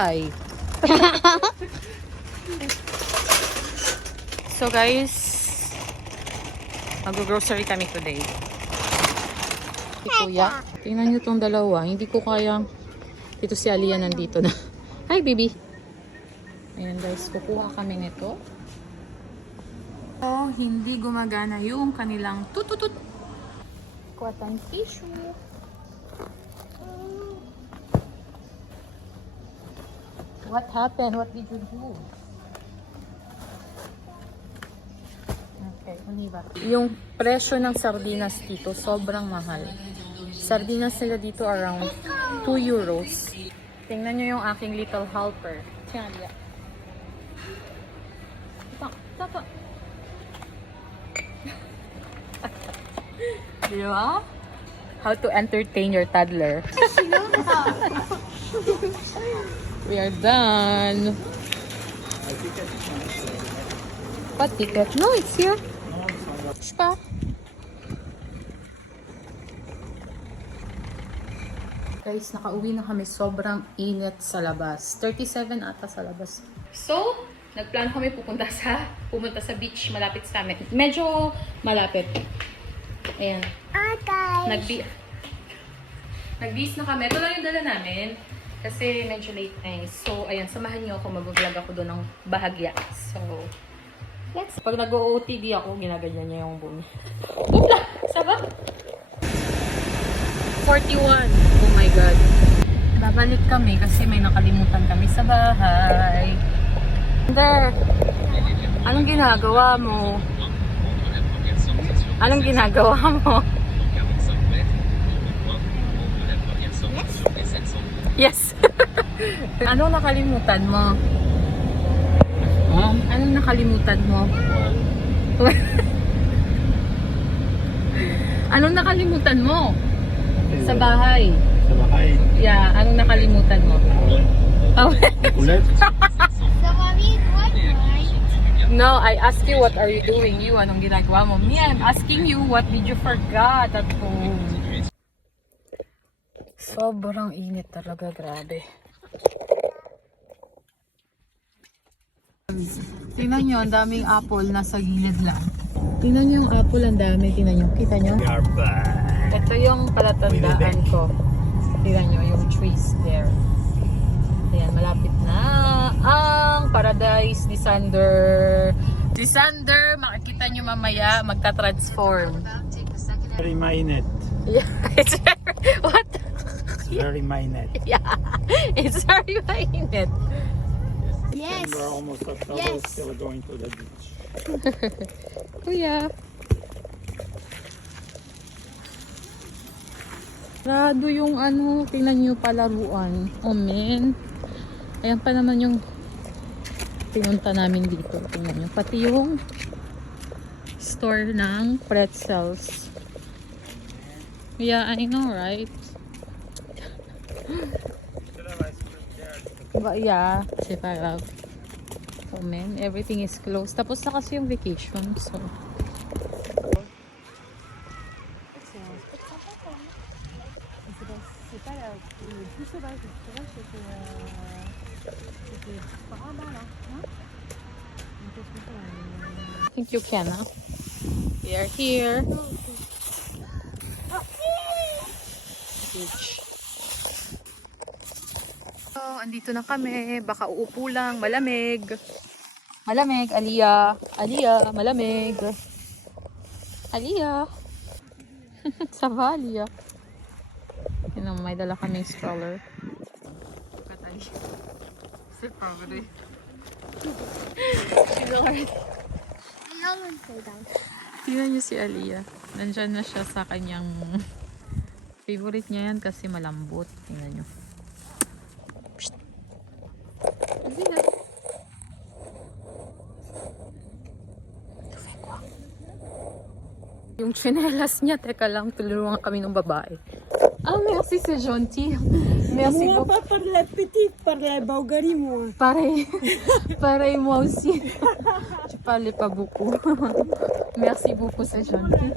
Why? So guys, mag-grocery kami today. Si Kuya, tingnan nyo tong dalawa. Hindi ko kaya. Ito si Aliyah nandito na. Hi baby. Ayan guys, kukuha kami nito. Oh, hindi gumagana yung kanilang tututut. Kuha tayong tissue. What happened? What did you do? Okay, uniba. Yung presyo ng sardinas dito, sobrang mahal. Sardinas nila dito around 2 euros. Tingnan nyo yung aking little helper. Tiyan, Tapa. Diba? How to entertain your toddler. We are done. What ticket? No, it's here. Shka. Guys, nakauwi na kami. Sobrang init sa labas. 37 ata sa labas. So, nagplano kami pumunta sa beach malapit sa amin. Medyo malapit. Ayan. Nag-beach na kami. Ito lang yung dala namin. Kasi medyo late na eh. So, ayan, samahan niyo ako. Mag-vlog ako doon ng bahagya. So, let's. Pag nag-OOTD ako, ginaganyan niya yung buong. Upla! Saba? 41. Oh my God. Babalik kami kasi may nakalimutan kami sa bahay. There. Anong ginagawa mo? Anong ginagawa mo? Yes. Anong nakalimutan mo? Anong nakalimutan mo? Anong nakalimutan mo? Sa bahay. Sa bahay. Yeah, anong nakalimutan mo? Ulit? No, I ask you what are you doing? You, anong ginagawa mo? Me, I'm asking you what did you forgot at home? Sobrang init talaga, grabe. Tingnan nyo, ang daming apple nasa gilid lang. Tingnan nyo yung apple, ang dami. Tingnan nyo, kita nyo? We are back. Ito yung palatandaan ko. Tingnan nyo, yung trees there. Ayan, malapit na ang Paradise Disander. Disander, makikita nyo mamaya, magta-transform. Very minute. Yeah, it's very, what? Very minute. Yeah, it's very mainit. Yes. We're almost October, Yes. still going to the beach. Kuya. Rado yung ano, tingnan nyo palaruan. Oh man. Ayan pa naman yung pinunta namin dito. Tingnan nyo. Pati yung store ng pretzels. Yeah, I know, right? But yeah, si Parag. Oh man, everything is closed. Tapos na kasi yung vacation, so. I think you can, huh? We are here. Beach. So, andito na kami. Baka uupo lang. Malamig. Malamig, Aliyah. Aliyah, malamig. Aliyah. Saba, Aliyah. Yun, may dala kaming stroller. Kat Aliyah. Si Pabri. She's already. No one say down. Tingnan niyo si Aliyah. Nandyan na siya sa kanyang favorite niya yan kasi malambot. Tingnan niyo. Psst. Aliyah. Yung chinelas niya, teka lang, tulungan kami ng babae. Ah, merci, c'est gentil. Merci Moi, beaucoup. pas par la petite, par la Bulgarie, moi. Pareil, pareil, moi aussi. Tu parlais pas beaucoup. Merci beaucoup, c'est gentil.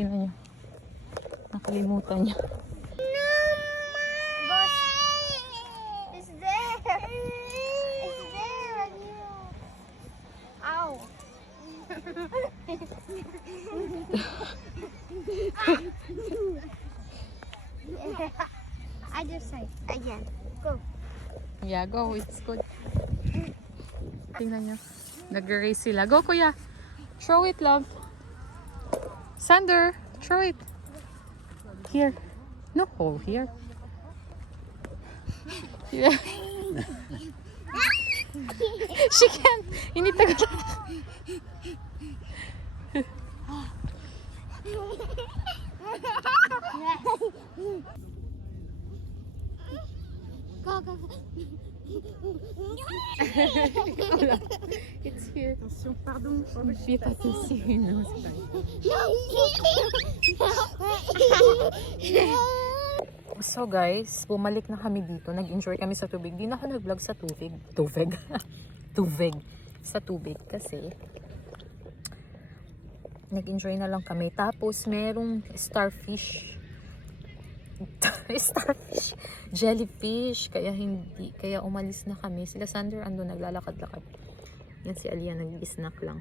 Tingnan niyo. Nakalimutan niya. Boss, it's there. It's there. Ow. I just say again. Go. Yeah, go. It's good. Tingnan niyo. Nag-race sila. Go, kuya. Throw it, love. Sander, throw it. Here. No hole here. Yeah. She can't. Hindi tagal. Go, go, go. It's here. Attention, pardon. Fais pas attention. Non, c'est pas. So guys, bumalik na kami dito. Nag-enjoy kami sa tubig. Di na ako nag-vlog sa tubig. Tubig. Sa tubig kasi nag-enjoy na lang kami. Tapos merong starfish. Jellyfish. Kaya umalis na kami. Sila Sander ando naglalakad-lakad. Yan si Aliyah nag-snack lang.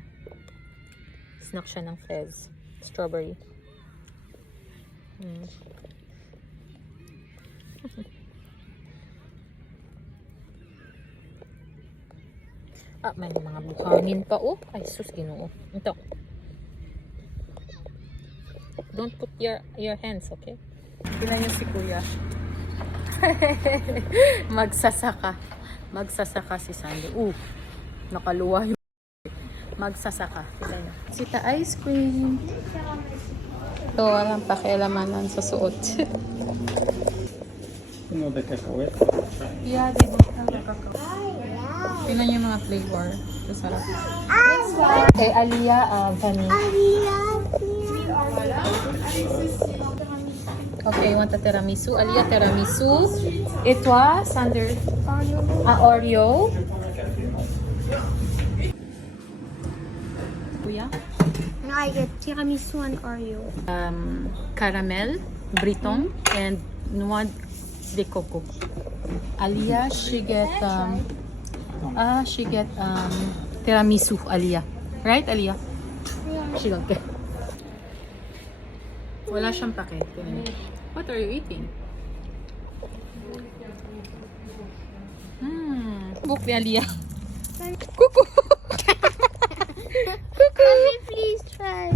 Snack siya ng fez. Strawberry. May mga buhangin pa, oh. Ay, sus, ginoo. Ito. Don't put your hands, okay? Tingnan niyo si kuya. Magsasaka si Sandy. Nakaluwa yung magsasaka. Tingnan niyo. Sita ice cream. Ito, walang pakialamanan sa suot. You know the cacahuete? Yeah, they don't have a cacao. Tingnan niyo yung mga flavor. Ito sarap. Kay Aliyah, vanilla. Okay, you want a tiramisu? Aliyah, tiramisu. It was Sander. Oreo. Kuya? No, I get tiramisu and Oreo. Caramel, Briton, and noix de coco. Aliyah, she get tiramisu, Aliyah. Right, Aliyah? She don't get. Wala siyang pakete. What are you eating? Book ni Aliyah. Kuku. Mommy, please try.